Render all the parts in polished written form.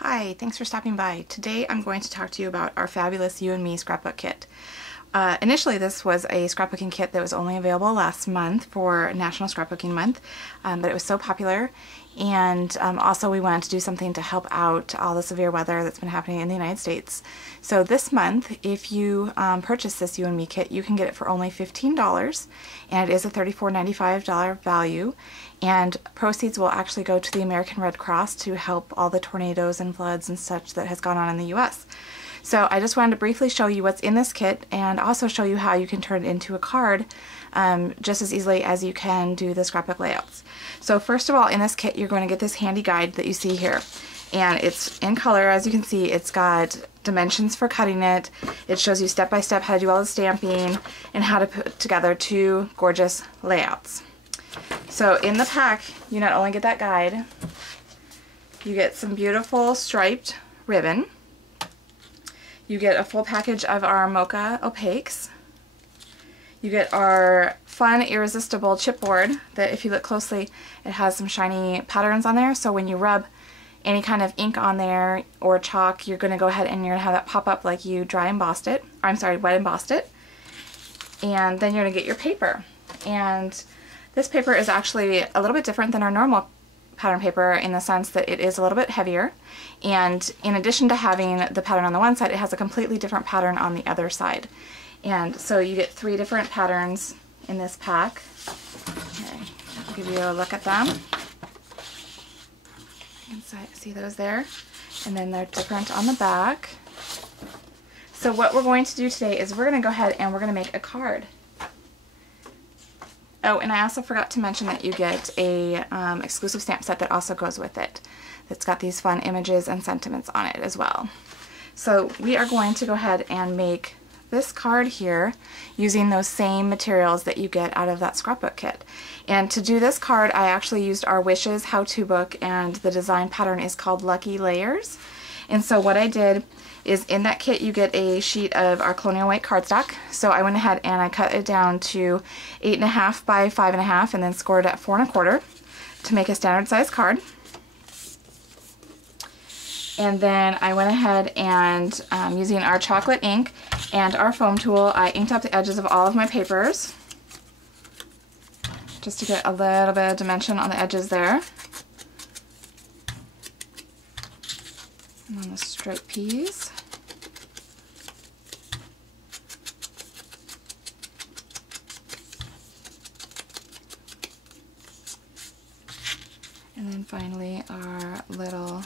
Hi, thanks for stopping by. Today I'm going to talk to you about our fabulous You and Me Scrapbook Kit. Initially this was a scrapbooking kit that was only available last month for National Scrapbooking Month, but it was so popular, and also we wanted to do something to help out all the severe weather that's been happening in the United States. So this month, if you purchase this You and Me kit, you can get it for only $15, and it is a $34.95 value, and proceeds will actually go to the American Red Cross to help all the tornadoes and floods and such that has gone on in the U.S. So I just wanted to briefly show you what's in this kit and also show you how you can turn it into a card just as easily as you can do the scrapbook layouts. So first of all, in this kit you're going to get this handy guide that you see here, and it's in color. As you can see, it's got dimensions for cutting it. It shows you step by step how to do all the stamping and how to put together two gorgeous layouts. So in the pack you not only get that guide, you get some beautiful striped ribbon. You get a full package of our Mocha Opaques. You get our fun, irresistible chipboard that, if you look closely, it has some shiny patterns on there, so when you rub any kind of ink on there or chalk, you're going to go ahead and you're going to have that pop up like you wet embossed it. And then you're going to get your paper. And this paper is actually a little bit different than our normal pattern paper in the sense that it is a little bit heavier, and in addition to having the pattern on the one side, it has a completely different pattern on the other side. And so you get 3 different patterns in this pack. Okay, I'll give you a look at them. You can see those there, and then they're different on the back. So what we're going to do today is we're going to go ahead and we're going to make a card. Oh, and I also forgot to mention that you get a exclusive stamp set that also goes with it. That's got these fun images and sentiments on it as well. So we are going to go ahead and make this card here using those same materials that you get out of that scrapbook kit. And to do this card, I actually used our Wishes how-to book, and the design pattern is called Lucky Layers. And so what I did is, in that kit you get a sheet of our Colonial White cardstock. So I went ahead and I cut it down to 8.5 by 5.5 and then scored it at 4 1/4 to make a standard size card. And then I went ahead and using our chocolate ink and our foam tool, I inked up the edges of all of my papers just to get a little bit of dimension on the edges there. And on the straight piece. And then finally our little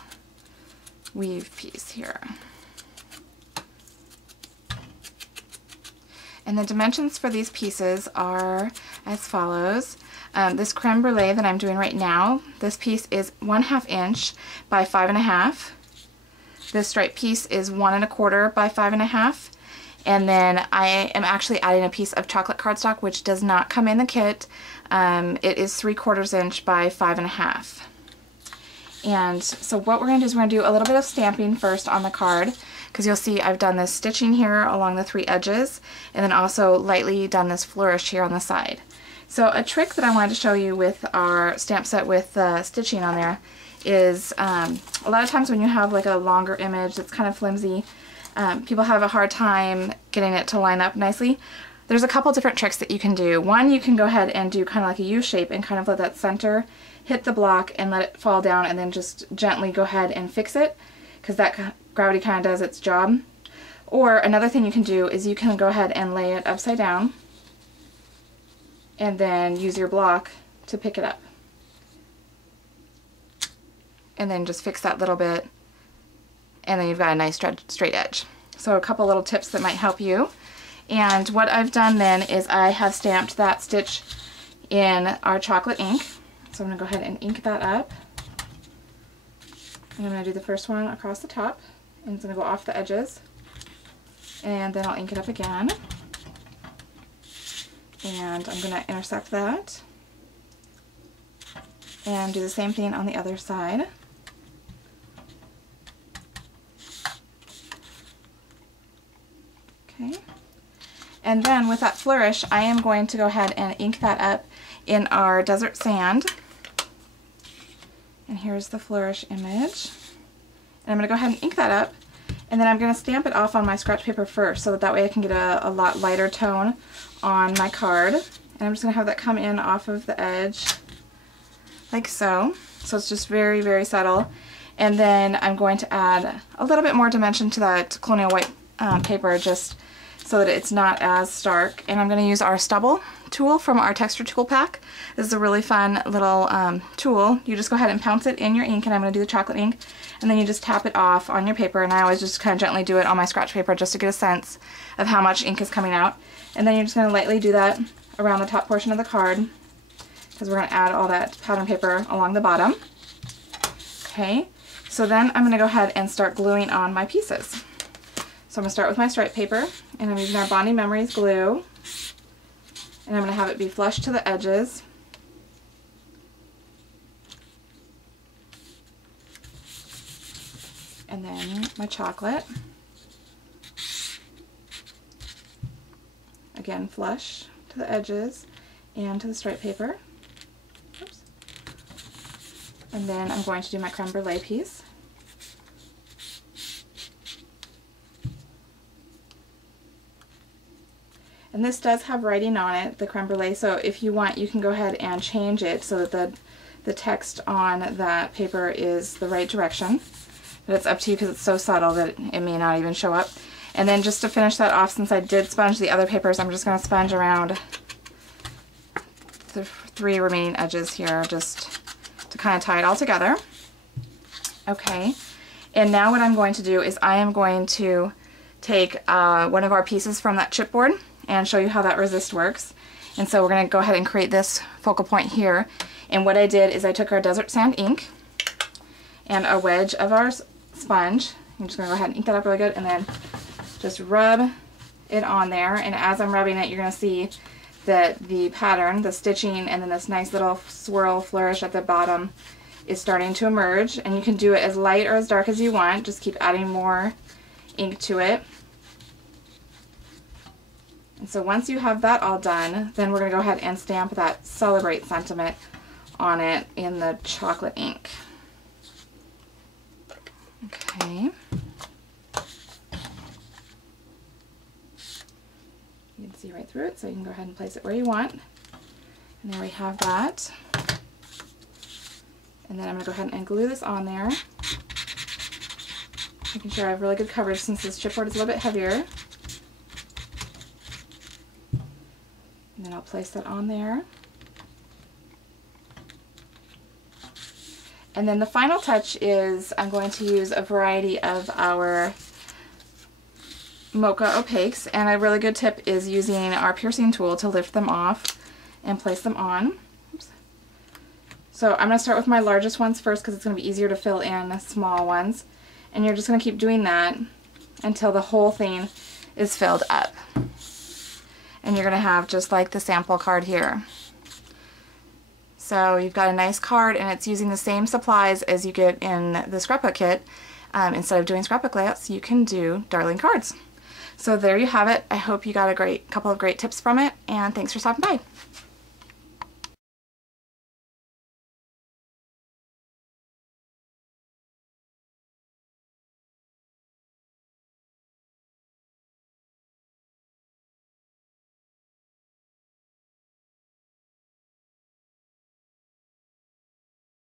weave piece here. And the dimensions for these pieces are as follows. This creme brulee that I'm doing right now, this piece is 1/2 inch by 5.5. This stripe piece is 1 1/4 by 5.5. And then I am actually adding a piece of chocolate cardstock, which does not come in the kit. It is 3/4 inch by 5.5. And so what we're going to do is we're going to do a little bit of stamping first on the card, because you'll see I've done this stitching here along the 3 edges, and then also lightly done this flourish here on the side. So a trick that I wanted to show you with our stamp set with the stitching on there is a lot of times when you have like a longer image that's kind of flimsy, people have a hard time getting it to line up nicely. There's a couple different tricks that you can do. One, you can go ahead and do kind of like a U shape and kind of let that center hit the block and let it fall down, and then just gently go ahead and fix it, because that gravity kind of does its job. Or another thing you can do is you can go ahead and lay it upside down and then use your block to pick it up. And then just fix that little bit, and then you've got a nice straight edge. So a couple little tips that might help you. And what I've done then is I have stamped that stitch in our chocolate ink. So I'm going to go ahead and ink that up. And I'm going to do the first one across the top, and it's going to go off the edges. And then I'll ink it up again. And I'm going to intersect that. And do the same thing on the other side. Okay. And then with that flourish, I am going to go ahead and ink that up in our desert sand. And here's the flourish image. And I'm going to go ahead and ink that up, and then I'm going to stamp it off on my scratch paper first, so that way I can get a lot lighter tone on my card. And I'm just going to have that come in off of the edge like so. So it's just very, very subtle. And then I'm going to add a little bit more dimension to that Colonial White paper, just so that it's not as stark. And I'm going to use our stubble tool from our texture tool pack. This is a really fun little tool. You just go ahead and pounce it in your ink, and I'm going to do the chocolate ink, and then you just tap it off on your paper. And I always just kind of gently do it on my scratch paper just to get a sense of how much ink is coming out. And then you're just going to lightly do that around the top portion of the card, because we're going to add all that pattern paper along the bottom. Okay, so then I'm going to go ahead and start gluing on my pieces. So I'm going to start with my stripe paper, and I'm using our B&T Memories glue, and I'm going to have it be flush to the edges. And then my chocolate, again flush to the edges and to the stripe paper. Oops. And then I'm going to do my creme brulee piece. And this does have writing on it, the creme brulee, so if you want, you can go ahead and change it so that the text on that paper is the right direction. But it's up to you, because it's so subtle that it may not even show up. And then just to finish that off, since I did sponge the other papers, I'm just going to sponge around the 3 remaining edges here, just to kind of tie it all together. Okay, and now what I'm going to do is I am going to take one of our pieces from that chipboard and show you how that resist works. And so we're going to go ahead and create this focal point here. And what I did is I took our desert sand ink and a wedge of our sponge. I'm just going to go ahead and ink that up really good, and then just rub it on there. And as I'm rubbing it, you're going to see that the pattern, the stitching, and then this nice little swirl flourish at the bottom is starting to emerge. And you can do it as light or as dark as you want. Just keep adding more ink to it. And so once you have that all done, then we're going to go ahead and stamp that Celebrate sentiment on it in the chocolate ink. Okay. You can see right through it, so you can go ahead and place it where you want. And there we have that. And then I'm going to go ahead and glue this on there, making sure I have really good coverage since this chipboard is a little bit heavier. And then I'll place that on there. And then the final touch is I'm going to use a variety of our Mocha Opaques, and a really good tip is using our piercing tool to lift them off and place them on. Oops. So I'm going to start with my largest ones first, because it's going to be easier to fill in the small ones. And you're just going to keep doing that until the whole thing is filled up. And you're going to have just like the sample card here. So you've got a nice card, and it's using the same supplies as you get in the scrapbook kit. Instead of doing scrapbook layouts, you can do Darling cards. So there you have it. I hope you got a couple of great tips from it, and thanks for stopping by.